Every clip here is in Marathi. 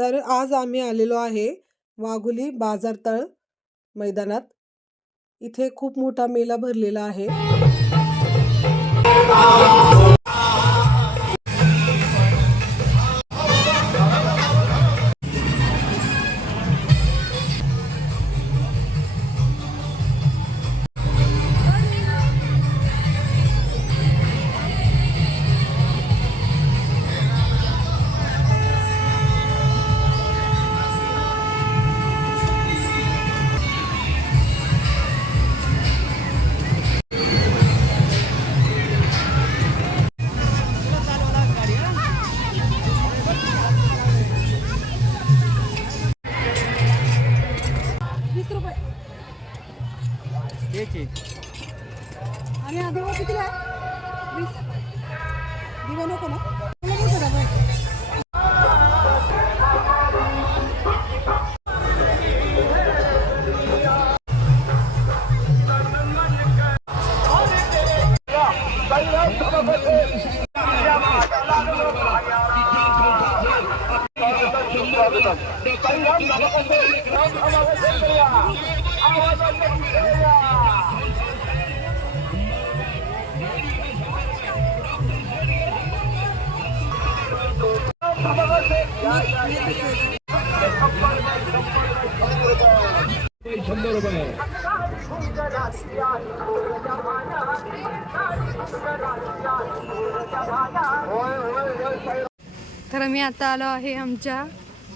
तर आज आम्ही आलेलो आहे वाघोली बाजारतळ मैदानात. इथे खूप मोठा मेळा भरलेला आहे. आणि दिवा कितीला आहे? 20. दिवा नको ना? मला मोठं डबा आहे. तर मी आता आलो आहे आमच्या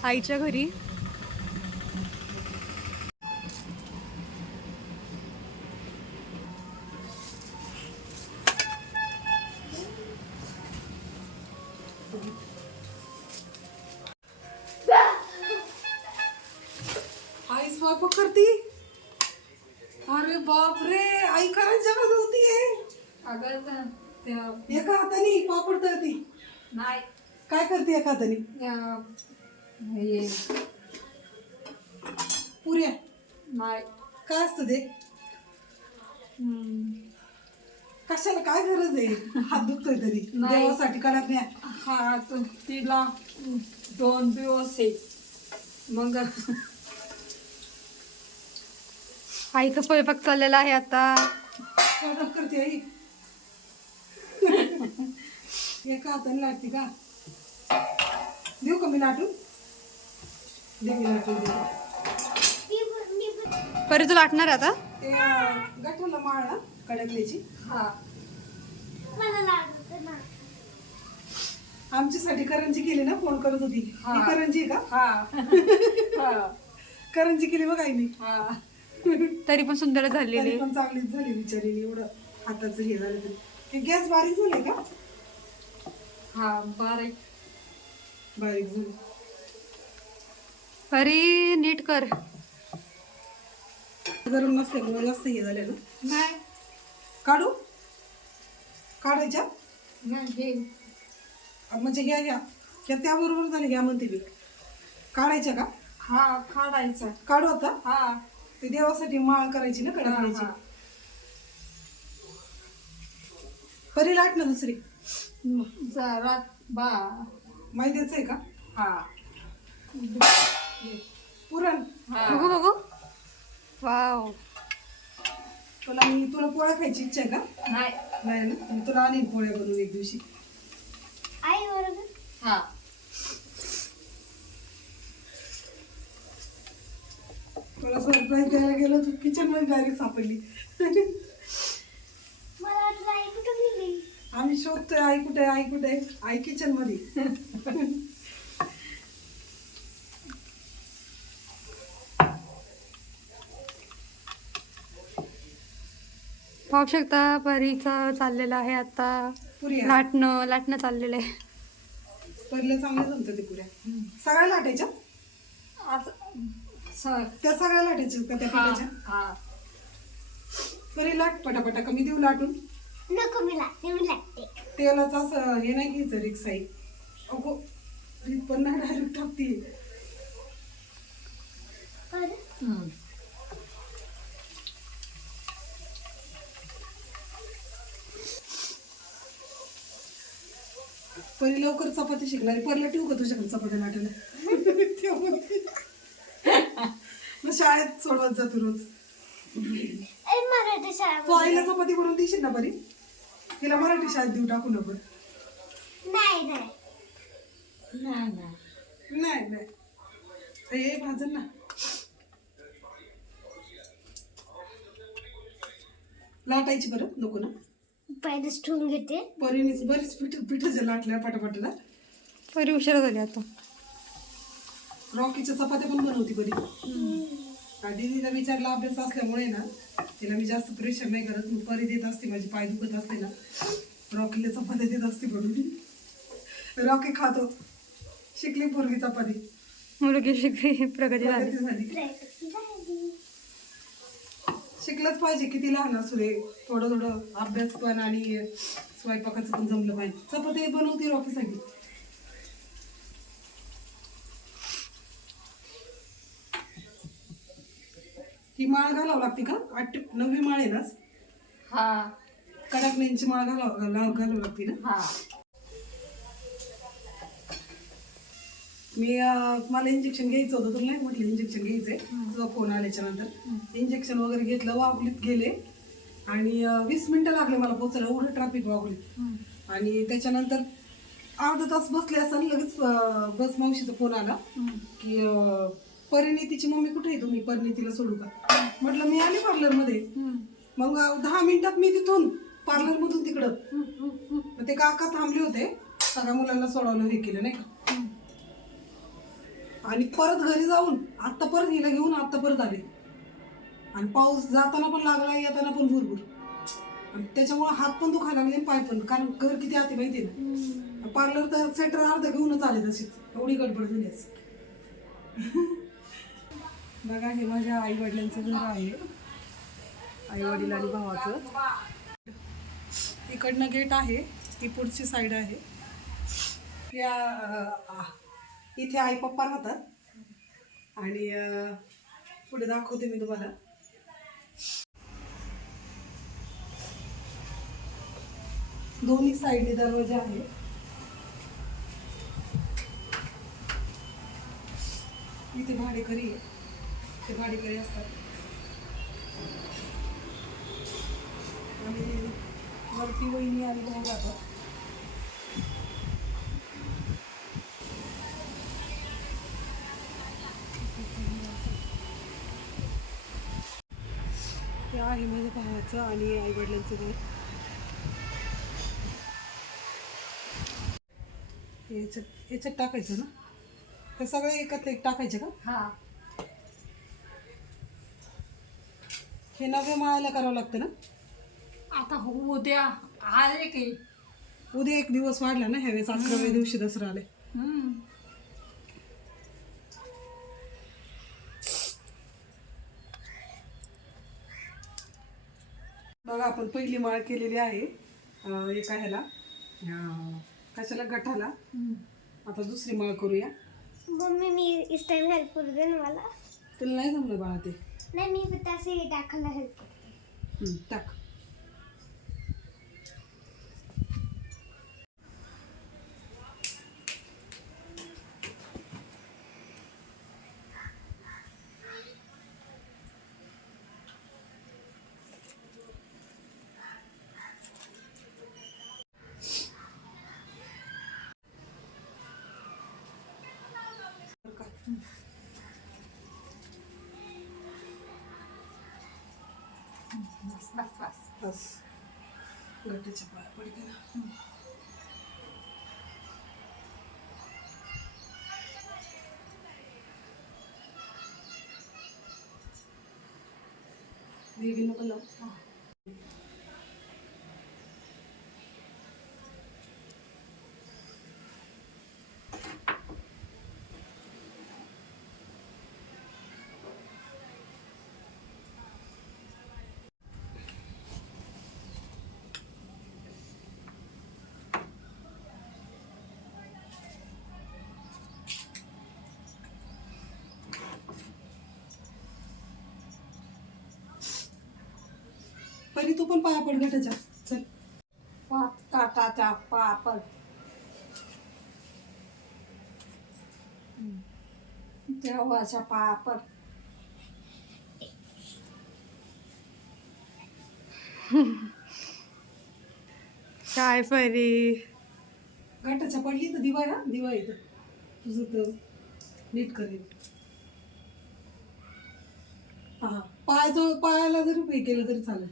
आईच्या घरी. आई स्वयंपाक करती. अरे बाप रे, आई करायच्या बनवतीये. एका हाताने पापड तळती. नाही काय करते एका हाताने? पुऱ्या. नाही काय असतं ते? कशाला काय गरज आहे? हात दुखतोय तरी देवासाठी कडक नाही. हा तिला 2 दिवस आहे. मग आईचा स्वयंपाक चाललेला आहे आता. स्वयंपाक करते आई. एका हाताने लाटते का? देऊ का मी लाटून? दे मी लाटून दे. परी तू लाटणार आता? ते गठ्ठ्याला माळ ना कडकल्याची. हा आमच्यासाठी करंजी केली ना, फोन करत होती. ही करंजी आहे का? हा करंजी केली बघ आईने. तरी पण सुंदर झालेली. तरी पण चांगलीच झाली बिचारीने. एवढं हाताचं हे झालं तरी. ते गॅस बारीक झाले का? हा बारीक झाली. परी नीट कर. गरम नसल्यामुळे जास्त हे झाले ना. नाही काढू? काढायच्या नाही म्हणजे घ्या त्याबरोबर झाले. घ्या म्हणते मी. काढायच्या का? हा काढायचा. काढू आता. हा ते देवासाठी माळ करायची ना कडकल्याची. परी लाट ना दुसरी. जरा बा मैद्याच आहे का? हा पुरण. बघू बघू. वाव. तुला पोळ्या खायची इच्छा आहे का? नाही ना. मी तुला आणीन पोळ्या बनवून एक दिवशी. आई बरोबर. हा मला सरप्राईज द्यायला गेलो तू किचन मध्ये डायरेक्ट सापडली. आम्ही शोधतोय आई कुठे आई कुठे. आई किचन मध्ये. पाहू शकता परीचं चाललेलं आहे आता. पुऱ्या लाटणं चाललेलं आहे. परीला चांगलं जमतं ते पुऱ्या. सगळ्या लाटायच्या? त्या सगळ्या लाटायच्या का त्या पिठाच्या? परी लाट पटापटा. कमी देऊ लाटून? तेलाचं असं हे नाही घ्यायचं रिक्स आहे. अगो पण नाही डायरेक्ट टाकते. परी लवकर चपाती शिकणार. परला ठेवू का तुझ्याकडे चपात्या लाटायला? मग शाळेत सोडवत जातो रोज. मराठी शाळा तू आईला चपाती बनवून देशील ना बरी? तिला मराठी शाळेत देऊ टाकू नको. नाही नाही नाही नाही हे भाजन ना. लाटायची बरं नको ना. पहिलेच ठेवून घेते. परीनेच बरीच पिठाच्या लाटल्या पटापटला. परी उशीर झाली आता. रॉकीच्या चपात्या पण बनवती बरी. दीदीला विचारला अभ्यास असल्यामुळे ना तिला मी जास्त प्रेशर नाही करत. मग परी देत असते, माझी पाय दुखत असते ना रॉकीला चपात्या देत असते बनवून. रॉकी खातो. शिकली पोरगी चपाती. मुलगी शिकली, प्रगती झाली. झाली. शिकलंच पाहिजे, किती लहान असू दे. थोडं थोडं अभ्यास पण आणि स्वयंपाकाचं पण जमलं पाहिजे. चपाती बनवते रॉकीसाठी. ही माळ घालावं लागते का? 9वी माळ आहे ना. हा कडकण्यांची माळ घालावं लागते ना. मी मला इंजेक्शन घ्यायचं होतं, तुला नाही म्हटलं इंजेक्शन घ्यायचंय. तुझा फोन आल्याच्या नंतर इंजेक्शन वगैरे घेतलं. वाघुलीत गेले आणि 20 मिनिटं लागले मला पोचायला. एवढं ट्रॅफिक वाघुलीत. आणि त्याच्यानंतर अर्धा तास बसले असताना लगेच बस मावशीचा फोन आला की परिणितीची मम्मी कुठे आहे तुम्ही, परिणितीला सोडू का? म्हटलं मी आले पार्लरमध्ये. मग 10 मिनिटात मी तिथून पार्लरमधून तिकडं. मग ते काका थांबले होते, सगळ्या मुलांना सोडवलं हे केलं नाही का. आणि परत घरी जाऊन आत्ता परत हिला घेऊन आत्ता परत आले. आणि पाऊस जाताना पण लागला, येताना पण भरपूर. आणि त्याच्यामुळे हात पण दुखायला लागले, पाय पण. कारण घर किती आते माहिती ना. पार्लर तर सेटर अर्धा घेऊनच आले तशीच. एवढी गडबड झाली असं. बघा हे माझ्या आई वडिलांचं घर आहे. आई वडील आणि भावाचं. इकडनं गेट आहे, ही पुढची साईड आहे. इथे आई पप्पा राहतात. आणि पुढे दाखवते मी तुम्हाला. दोन्ही साईडने दरवाजा आहे. इथे भाडेकरी आहे, ते भाडेकरी असतात. आणि वरती वहिनी आणि भाऊ राहतात. हे आहे माझ्या भावाचं आणि आई वडिलांचं घर. याच्यात टाकायचं ना. ते सगळे एकत्र एक टाकायचे का? हा हे 9व्या माळ्याला करावं लागतं ना. आता उद्या आहे की उद्या एक दिवस वाढला ना ह्यावेळेस. 11व्या दिवशी दसरा आले. बघा आपण पहिली माळ केलेली आहे एका ह्याला, कशाला, गठाला. आता दुसरी माळ करूया. मम्मी मी इस टाइम हेल्प करू दे ना मला. तुला नाही जमलं बाळा ते. नाही मी फक्त असे टाकायला हेल्प करते. टाक. बस गट्ट्याच्या पाया पडते ना. देवीनं पण लाव. परी तू पण पाया पड गटाच्या. चल. काटाच्या पापड. देवाच्या पापड. काय परी घाटाच्या पडली तर दिवा ना दिवा येतं तुझं तर नीट करेल. हा पायाला जरी पे केलं तरी चालेल.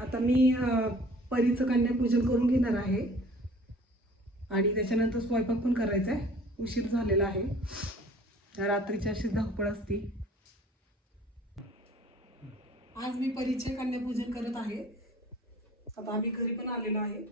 आता मी परीचं कन्यापूजन करून घेणार आहे आणि त्याच्यानंतर स्वयंपाक पण करायचा आहे. उशीर झालेला आहे. रात्रीची अशी धावपळ असती. आज मी परीचे कन्यापूजन करत आहे. आता आम्ही घरी पण आलेलो आहे.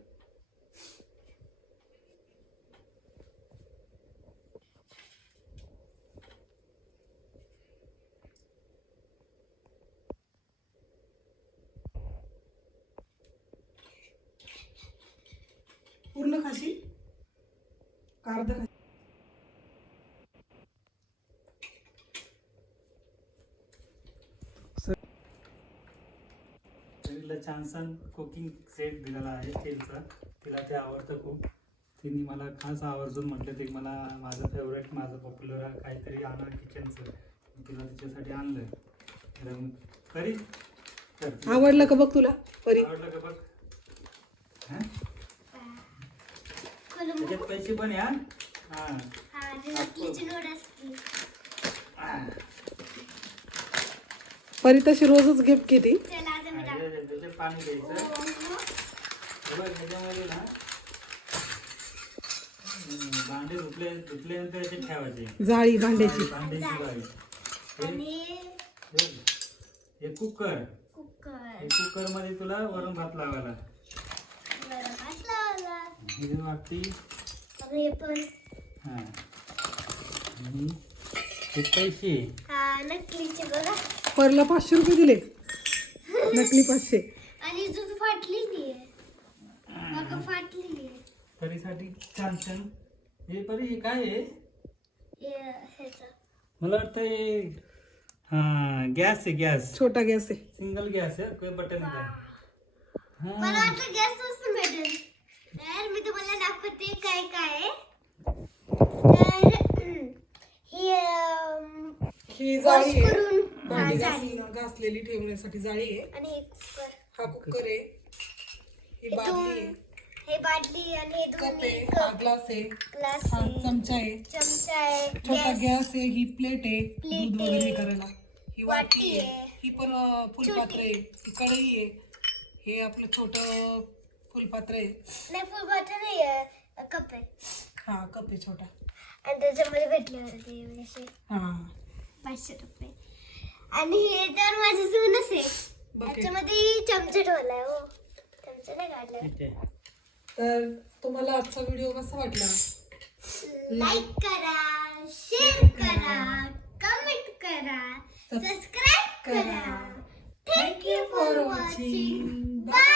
पूर्ण खाशी का अर्ध खाशी? तिला छानसा कुकिंग सेट दिलेला आहे स्टीलचा. तिला ते आवडतं खूप. तिने मला खास आवर्जून म्हटलं ते मला माझं फेवरेट माझं पॉप्युलर काहीतरी आणा किचनचं. तिला तिच्यासाठी आणलं. तर तरी आवडलं का बघ तुला परी? आवडलं का बघ. हां त्याच्यात पैसे पण या. हां परी तशी रोजच गिफ्ट केली. त्याच्यात पाणी द्यायचं. बघ त्याच्यामध्ये ना भांडे धुतल्यानंतर याच्यात ठेवायचे. जाळी भांड्याची. भांड्याची जाळी. हे कुकर. हे कुकर मध्ये तुला वरून भात लावायला. ही वाटी. हा आणि हे पैसे. नकलीचे बघा. परला 500 रुपये दिले. नकली 500. आणि अजून फाटलेली आहे. बघा फाटलेली आहे. परीसाठी छान छान. हे परी हे काय आहे? ह्याचं. मला वाटतं हे हा गॅस आहे. गॅस छोटा गॅस आहे. सिंगल गॅस आहे. काही बटन आहे. मला वाटलं गॅस वस्तू भेटेल. तर मी तुम्हाला दाखवते काय काय आहे. तर ही जाळी आहे. करून भांडी घासलेली ठेवण्यासाठी जाळी आहे. आणि हे कुकर. हा कुकर आहे. ही बादली आहे. हे बाटली आणि हे कप दोन्ही आहे. हा ग्लास आहे. ग्लास हा आहे. चमचा आहे. चमचा आहे. छोटा गॅस आहे. ही प्लेट आहे प्लेट दूध आहे. वगैरे करायला. ही वाटी वाटी आहे. आहे. ही पण फुलपात्र आहे. ही कढई आहे. हे आपलं छोटं फुलपात्र आहे. नाही फुलपात्र नाही आहे. कप आहे. हा कप आहे छोटा. आणि त्याच्यामध्ये भेटले होते असे हा 500 रुपये. आणि हे तर माझं जुनच आहे. बकेट. त्याच्यामध्ये चमचा ठेवलाय. हो चमचा नाही काढलाय. तर तुम्हाला आजचा व्हिडिओ कसा वाटला? लाईक करा, शेअर करा, कमेंट करा, सबस्क्राईब करा. Thank you for watching. Bye.